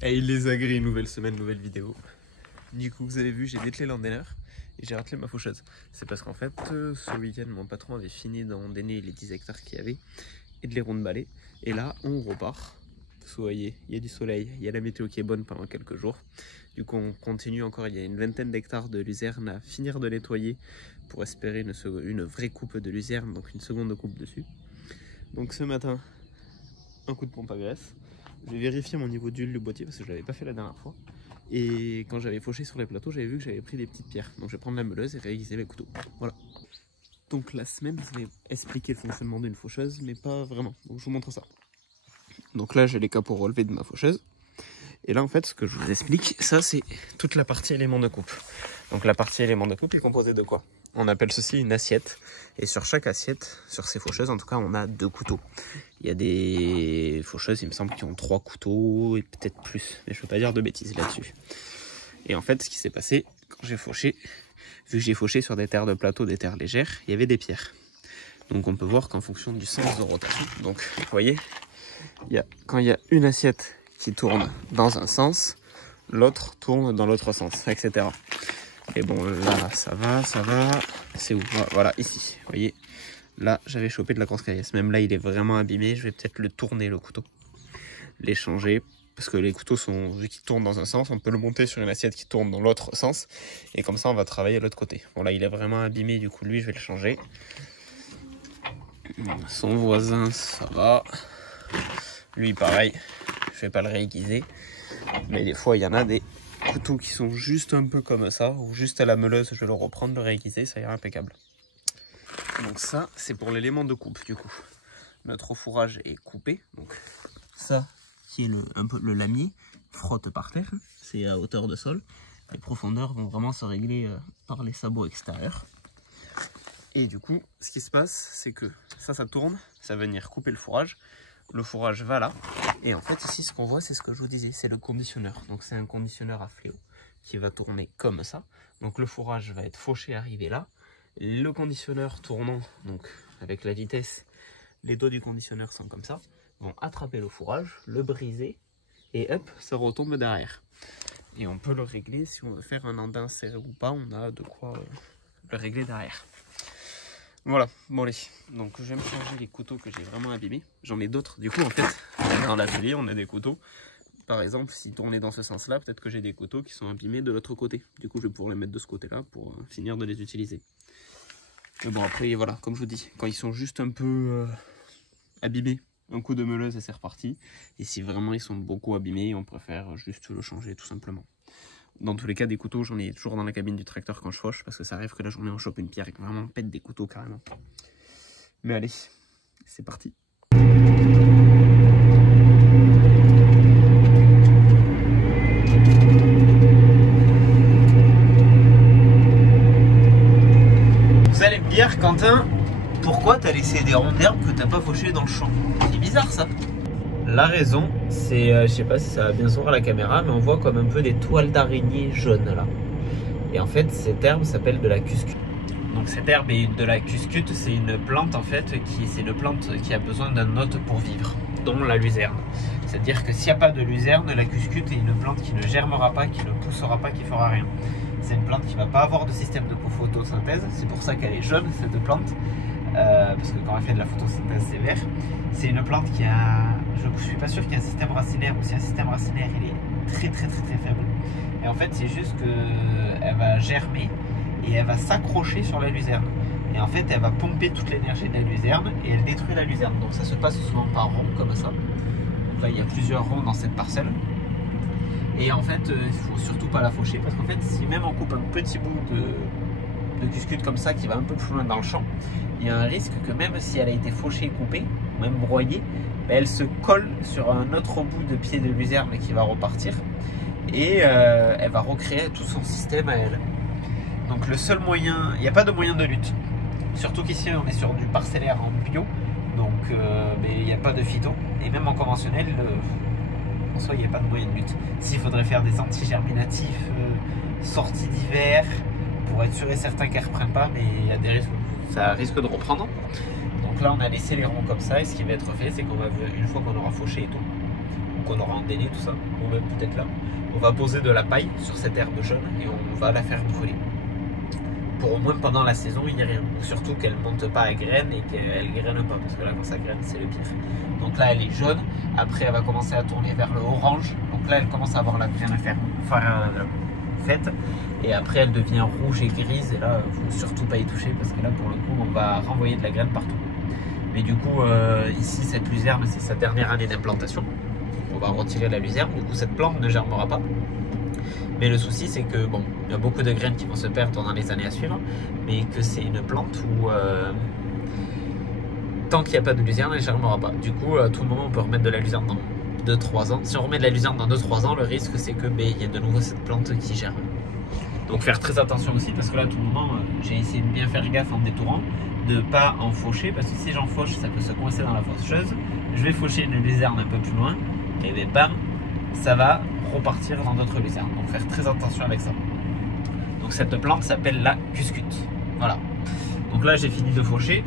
Et il les a gris, nouvelle semaine, nouvelle vidéo. Du coup, vous avez vu, j'ai dételé l'endainer et j'ai ratelé ma faucheuse. C'est parce qu'en fait, ce week-end, mon patron avait fini d'endainer les 10 hectares qu'il y avait et de les ronde-baller. Et là, on repart. Vous voyez, il y a du soleil, il y a la météo qui est bonne pendant quelques jours. Du coup, on continue encore, il y a une vingtaine d'hectares de luzerne à finir de nettoyer pour espérer une vraie coupe de luzerne, donc une seconde coupe dessus. Donc ce matin, un coup de pompe à graisse. Je vais vérifier mon niveau d'huile du boîtier parce que je ne l'avais pas fait la dernière fois. Et quand j'avais fauché sur les plateaux, j'avais vu que j'avais pris des petites pierres. Donc je vais prendre la meuleuse et réaiguiser les couteaux. Voilà. Donc la semaine, je vais expliquer le fonctionnement d'une faucheuse, mais pas vraiment. Donc je vous montre ça. Donc là, j'ai les capots relevés de ma faucheuse. Et là, en fait, ce que je vous explique, ça, c'est toute la partie élément de coupe. Donc la partie élément de coupe est composée de quoi? On appelle ceci une assiette. Et sur chaque assiette, sur ces faucheuses, en tout cas, on a 2 couteaux. Il y a des faucheuses, il me semble, qui ont 3 couteaux et peut-être plus. Mais je ne veux pas dire de bêtises là-dessus. Et en fait, ce qui s'est passé, quand j'ai fauché, vu que j'ai fauché sur des terres de plateau, des terres légères, il y avait des pierres. Donc on peut voir qu'en fonction du sens de rotation, donc vous voyez, quand il y a une assiette qui tourne dans un sens, l'autre tourne dans l'autre sens, etc. Et bon, là, ça va, c'est où? Voilà, ici, vous voyez. Là, j'avais chopé de la grosse caillasse. Même là, il est vraiment abîmé. Je vais peut-être le tourner, le couteau. L'échanger. Parce que les couteaux sont, vu qu'ils tournent dans un sens, on peut le monter sur une assiette qui tourne dans l'autre sens. Et comme ça, on va travailler l'autre côté. Bon, là, il est vraiment abîmé. Du coup, lui, je vais le changer. Son voisin, ça va. Lui, pareil. Je vais pas le réaiguiser. Mais des fois, il y en a des couteaux qui sont juste un peu comme ça. Ou juste à la meuleuse, je vais le reprendre, le réaiguiser. Ça ira impeccable. Donc ça, c'est pour l'élément de coupe, du coup. Notre fourrage est coupé. Donc ça, qui est un peu le lamier, frotte par terre. C'est à hauteur de sol. Les profondeurs vont vraiment se régler par les sabots extérieurs. Et du coup, ce qui se passe, c'est que ça tourne. Ça va venir couper le fourrage. Le fourrage va là. Et en fait, ici, ce qu'on voit, c'est ce que je vous disais. C'est le conditionneur. Donc c'est un conditionneur à fléau qui va tourner comme ça. Donc le fourrage va être fauché, arrivé là. Le conditionneur tournant, donc avec la vitesse, les dos du conditionneur sont comme ça, vont attraper le fourrage, le briser, et hop, ça retombe derrière. Et on peut le régler, si on veut faire un andin serré ou pas, on a de quoi le régler derrière. Voilà, bon allez, donc je vais me changer les couteaux que j'ai vraiment abîmés. J'en ai d'autres, du coup en fait, dans l'atelier on a des couteaux. Par exemple, si tourner dans ce sens-là, peut-être que j'ai des couteaux qui sont abîmés de l'autre côté. Du coup, je vais pouvoir les mettre de ce côté-là pour finir de les utiliser. Mais bon, après, voilà, comme je vous dis, quand ils sont juste un peu abîmés, un coup de meuleuse et c'est reparti. Et si vraiment ils sont beaucoup abîmés, on préfère juste le changer tout simplement. Dans tous les cas, des couteaux, j'en ai toujours dans la cabine du tracteur quand je fauche, parce que ça arrive que la journée on chope une pierre et que vraiment on pète des couteaux carrément. Mais allez, c'est parti. Vous allez me dire, Quentin, pourquoi t'as laissé des ronds d'herbe que t'as pas fauché dans le champ? C'est bizarre ça. La raison, c'est, je sais pas si ça va bien se voir à la caméra, mais on voit comme un peu des toiles d'araignée jaunes là. Et en fait, cette herbe s'appelle de la cuscute. Donc cette herbe est de la cuscute, c'est une plante en fait, c'est une plante qui a besoin d'un hôte pour vivre, dont la luzerne. C'est-à-dire que s'il n'y a pas de luzerne, la cuscute est une plante qui ne germera pas, qui ne poussera pas, qui fera rien. C'est une plante qui ne va pas avoir de système de photosynthèse, c'est pour ça qu'elle est jaune cette plante. Parce que quand elle fait de la photosynthèse c'est vert. C'est une plante qui a, je ne suis pas sûr qu'il y ait un système racinaire, ou si un système racinaire il est très faible. Et en fait c'est juste qu'elle va germer et elle va s'accrocher sur la luzerne. Et en fait elle va pomper toute l'énergie de la luzerne et elle détruit la luzerne. Donc ça se passe souvent par rond comme ça. Donc là il y a plusieurs ronds dans cette parcelle. Et en fait il faut surtout pas la faucher parce qu'en fait si même on coupe un petit bout de cuscute comme ça qui va un peu plus loin dans le champ, il y a un risque que même si elle a été fauchée et coupée, ou même broyée, elle se colle sur un autre bout de pied de luzerne qui va repartir et elle va recréer tout son système à elle. Donc le seul moyen, il n'y a pas de moyen de lutte, surtout qu'ici on est sur du parcellaire en bio, donc mais il n'y a pas de phyto, et même en conventionnel, en soi il n'y a pas de moyen de lutte. S'il faudrait faire des antigerminatifs, sorties d'hiver, pour être sûr et certain qu'elle ne reprenne pas, mais il y a des risques, ça risque de reprendre. Donc là on a laissé les ronds comme ça et ce qui va être fait c'est qu'on va, une fois qu'on aura fauché et tout, on qu'on aura endainé tout ça, ou même peut-être là, on va poser de la paille sur cette herbe jaune et on va la faire brûler. Pour au moins pendant la saison, il n'y a rien. Ou surtout qu'elle ne monte pas à graines et qu'elle graine pas, parce que là, quand ça graine, c'est le pire. Donc là, elle est jaune. Après, elle va commencer à tourner vers le orange. Donc là, elle commence à avoir la graine faite. Et après, elle devient rouge et grise. Et là, il ne faut surtout pas y toucher, parce que là, pour le coup, on va renvoyer de la graine partout. Mais du coup, ici, cette luzerne, c'est sa dernière année d'implantation. On va retirer la luzerne. Du coup, cette plante ne germera pas. Mais le souci, c'est que bon, il y a beaucoup de graines qui vont se perdre dans les années à suivre, mais que c'est une plante où tant qu'il n'y a pas de luzerne, elle ne germera pas. Du coup, à tout moment, on peut remettre de la luzerne dans 2-3 ans. Si on remet de la luzerne dans 2-3 ans, le risque, c'est que il y a de nouveau cette plante qui germe. Donc faire très attention aussi, parce que là, à tout moment, j'ai essayé de bien faire gaffe en détourant, de ne pas en faucher, parce que si j'en fauche, ça peut se coincer dans la faucheuse. Je vais faucher une luzerne un peu plus loin, et bien bam, ça va repartir dans d'autres luzernes. Donc faire très attention avec ça. Donc cette plante s'appelle la cuscute. Voilà. Donc là j'ai fini de faucher.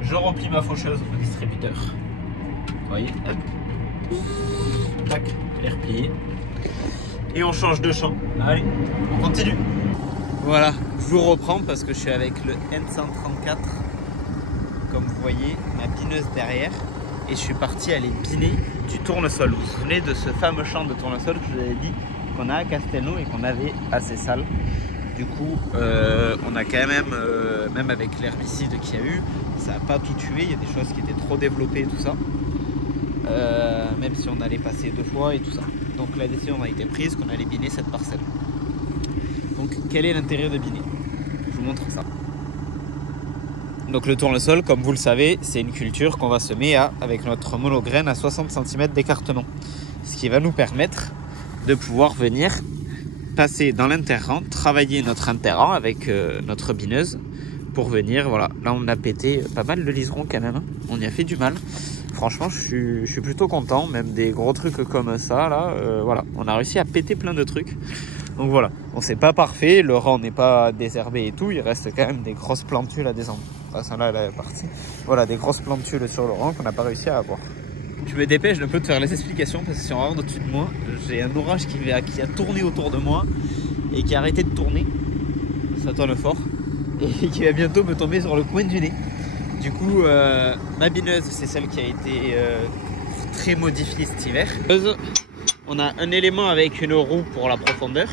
Je replie ma faucheuse au distributeur. Vous voyez, hop. Tac, elle est repliée. Et on change de champ. Allez, on continue. Voilà, je vous reprends parce que je suis avec le N134. Comme vous voyez, ma bineuse derrière. Et je suis parti aller biner du tournesol. Vous vous souvenez de ce fameux champ de tournesol que je vous avais dit qu'on a à Castelnau et qu'on avait assez sale. Du coup, on a quand même avec l'herbicide qu'il y a eu, ça n'a pas tout tué. Il y a des choses qui étaient trop développées et tout ça. Même si on allait passer 2 fois et tout ça. Donc la décision a été prise qu'on allait biner cette parcelle. Donc quel est l'intérêt de biner? Je vous montre ça. Donc le tournesol, comme vous le savez, c'est une culture qu'on va semer avec notre monograine à 60 cm d'écartement. Ce qui va nous permettre de pouvoir venir passer dans l'interrang, travailler notre interrang avec notre bineuse pour venir, voilà. Là on a pété pas mal de liserons quand même, hein. On y a fait du mal. Franchement, je suis plutôt content, même des gros trucs comme ça, là, voilà. On a réussi à péter plein de trucs. Donc voilà, bon, c'est pas parfait, le rang n'est pas désherbé et tout, il reste quand même des grosses plantules à descendre. Ah, celle-là, elle est partie. Voilà, des grosses plantules sur le rang qu'on n'a pas réussi à avoir. Je me dépêche un peu de faire les explications parce que si on regarde au-dessus de moi, j'ai un orage qui a tourné autour de moi et qui a arrêté de tourner. Ça tourne fort et qui va bientôt me tomber sur le coin du nez. Du coup, ma bineuse, c'est celle qui a été très modifiée cet hiver. On a un élément avec une roue pour la profondeur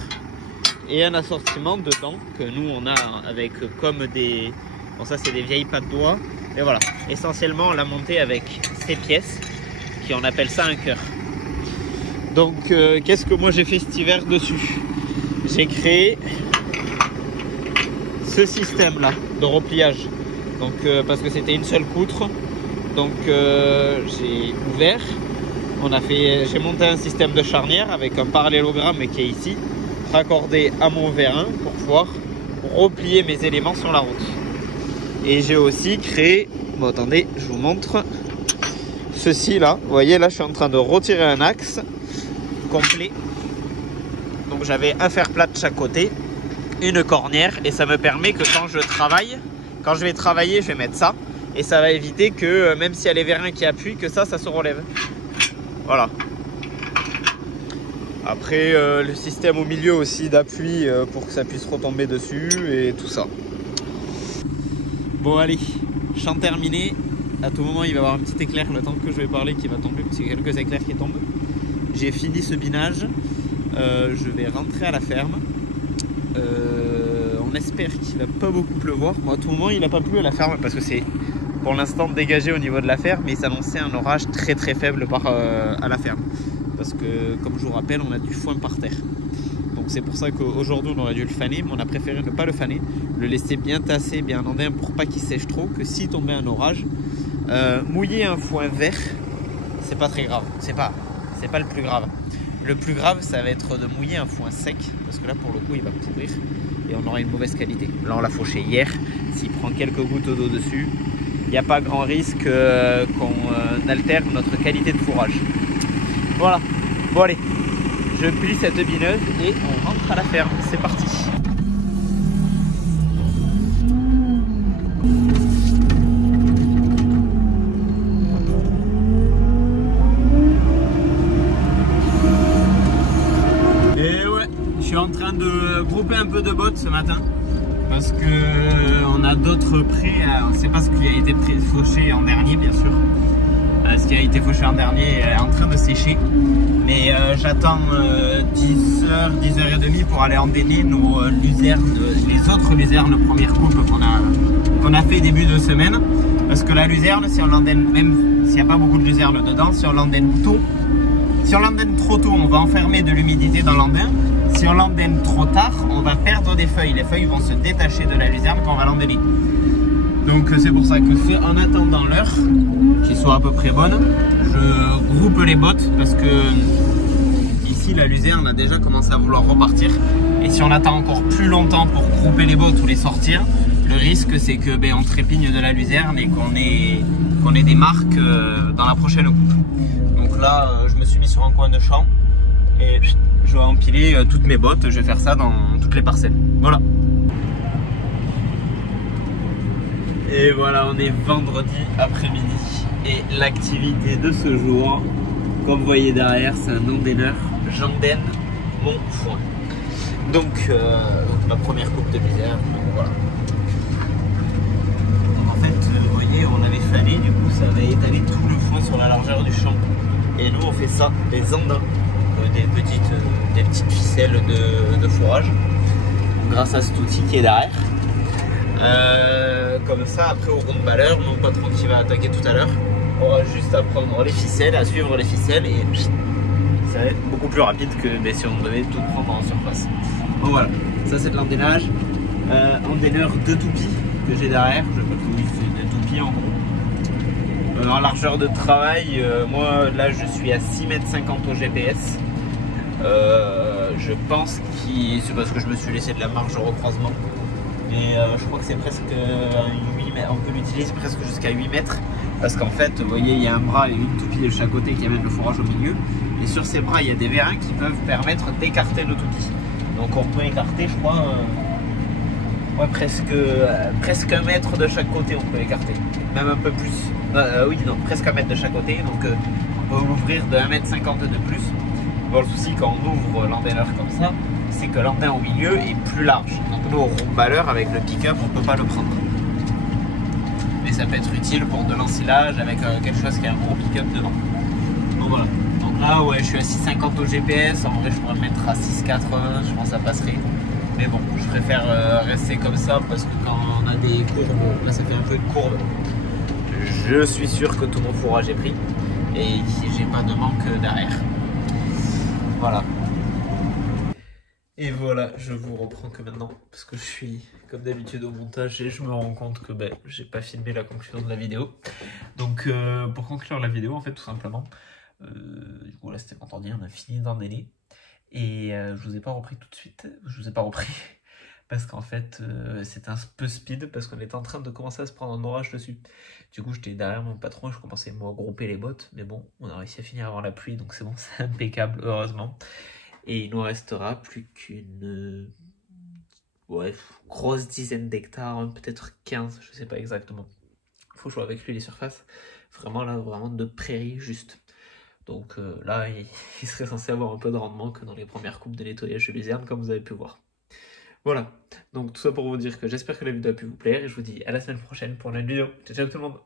et un assortiment dedans que nous on a avec comme des... Bon, ça c'est des vieilles pattes d'oie. Et voilà, essentiellement on l'a monté avec ces pièces qui on appelle ça un cœur. Donc qu'est-ce que moi j'ai fait cet hiver dessus? J'ai créé ce système là de repliage. Donc parce que c'était une seule poutre. Donc j'ai ouvert. J'ai monté un système de charnière avec un parallélogramme qui est ici, raccordé à mon vérin pour pouvoir replier mes éléments sur la route. Et j'ai aussi créé, bon attendez, je vous montre, ceci là, vous voyez là je suis en train de retirer un axe complet. Donc j'avais un fer plat de chaque côté, une cornière et ça me permet que quand je vais travailler, je vais mettre ça. Et ça va éviter que même s'il y a les vérins qui appuient, que ça se relève. Voilà. Après le système au milieu aussi d'appui pour que ça puisse retomber dessus et tout ça. Bon allez, champ terminé. À tout moment il va y avoir un petit éclair le temps que je vais parler qui va tomber parce qu'il y a quelques éclairs qui tombent. J'ai fini ce binage. Je vais rentrer à la ferme. On espère qu'il va pas beaucoup pleuvoir. Bon, à tout moment il n'a pas plu à la ferme parce que c'est pour l'instant dégagé au niveau de la ferme, mais il s'annonçait un orage très très faible à la ferme. Parce que, comme je vous rappelle, on a du foin par terre. Donc c'est pour ça qu'aujourd'hui on aurait dû le faner, mais on a préféré ne pas le faner, le laisser bien tassé, bien andin pour pas qu'il sèche trop, que si tombait un orage, mouiller un foin vert, c'est pas très grave, c'est pas le plus grave. Le plus grave, ça va être de mouiller un foin sec, parce que là pour le coup il va pourrir et on aura une mauvaise qualité. Là on l'a fauché hier, s'il prend quelques gouttes d'eau dessus, il n'y a pas grand risque qu'on altère notre qualité de fourrage. Voilà, bon allez, je plie cette bineuse et on rentre à la ferme, c'est parti. de bottes ce matin parce que on a d'autres prêts. C'est pas ce qui a été fauché en dernier, bien sûr. Ce qui a été fauché en dernier est en train de sécher. Mais j'attends 10h, 10h30 pour aller endainer nos luzernes, les autres luzernes première coupe qu'on a fait début de semaine. Parce que la luzerne, si on l'endaine, même s'il n'y a pas beaucoup de luzerne dedans, si on l'endaine tôt, si on l'endaine trop tôt, on va enfermer de l'humidité dans l'andain. Si on l'endaine trop tard, on va perdre des feuilles. Les feuilles vont se détacher de la luzerne quand on va l'endainer. Donc c'est pour ça que en attendant l'heure, qui soit à peu près bonne, je groupe les bottes parce que ici la luzerne a déjà commencé à vouloir repartir. Et si on attend encore plus longtemps pour grouper les bottes ou les sortir, le risque c'est que on trépigne de la luzerne et qu'on ait des marques dans la prochaine coupe. Donc là je me suis mis sur un coin de champ et je vais empiler toutes mes bottes. Je vais faire ça dans toutes les parcelles. Voilà. Et voilà, on est vendredi après-midi et l'activité de ce jour, comme vous voyez derrière, c'est un endaineur. J'endaine mon foin. Donc ma première coupe de luzerne, voilà. En fait, vous voyez, on avait fané, du coup ça avait étalé tout le foin sur la largeur du champ. Et nous on fait ça, des andins, des petites ficelles de fourrage, grâce à cet outil qui est derrière. Comme ça, après au rond de balleur, mon patron qui va attaquer tout à l'heure, on aura juste à prendre les ficelles, à suivre les ficelles et ça va être beaucoup plus rapide que si on devait tout prendre en surface. Bon voilà, ça c'est de l'endainage. Endaineur de toupie que j'ai derrière, je crois que oui, c'est des toupies en gros. En largeur de travail, moi là je suis à 6,50 m au GPS. Je pense que c'est parce que je me suis laissé de la marge au recroisement. Et je crois que c'est presque 8 mètres, on peut l'utiliser presque jusqu'à 8 mètres parce qu'en fait vous voyez il y a un bras et une toupie de chaque côté qui amènent le fourrage au milieu et sur ces bras il y a des vérins qui peuvent permettre d'écarter le toupie. Donc on peut écarter je crois ouais, presque 1 mètre de chaque côté, on peut écarter, même un peu plus, oui non, presque 1 mètre de chaque côté, donc on peut l'ouvrir de 1,50 m de plus. Bon, le souci quand on ouvre l'endaineur comme ça, c'est que l'andain au milieu est plus large. Donc nous au rond balleur avec le pick-up on peut pas le prendre. Mais ça peut être utile pour de l'ensilage avec quelque chose qui a un gros pick-up devant. Donc voilà. Donc là ouais je suis à 6,50 au GPS, en vrai je pourrais me mettre à 6,80, je pense que ça passerait. Mais bon, je préfère rester comme ça parce que quand on a des courbes, là ça fait un peu de courbe. Je suis sûr que tout mon fourrage est pris et j'ai pas de manque derrière. Voilà. Et voilà, je vous reprends que maintenant parce que je suis comme d'habitude au montage et je me rends compte que j'ai pas filmé la conclusion de la vidéo. Donc pour conclure la vidéo en fait tout simplement, du coup là c'était entendu, on a fini d'endainer et je vous ai pas repris tout de suite, je vous ai pas repris parce qu'en fait c'était un peu speed parce qu'on était en train de commencer à se prendre un orage dessus. Du coup j'étais derrière mon patron et je commençais moi à grouper les bottes, mais bon on a réussi à finir avant la pluie donc c'est bon, c'est impeccable heureusement. Et il nous restera plus qu'une grosse dizaine d'hectares, peut-être 15, je sais pas exactement. Faut jouer avec lui les surfaces, vraiment là, vraiment de prairies juste. Donc là, il serait censé avoir un peu de rendement que dans les premières coupes de nettoyage de luzerne, comme vous avez pu voir. Voilà, donc tout ça pour vous dire que j'espère que la vidéo a pu vous plaire et je vous dis à la semaine prochaine pour une nouvelle vidéo. Ciao ciao tout le monde.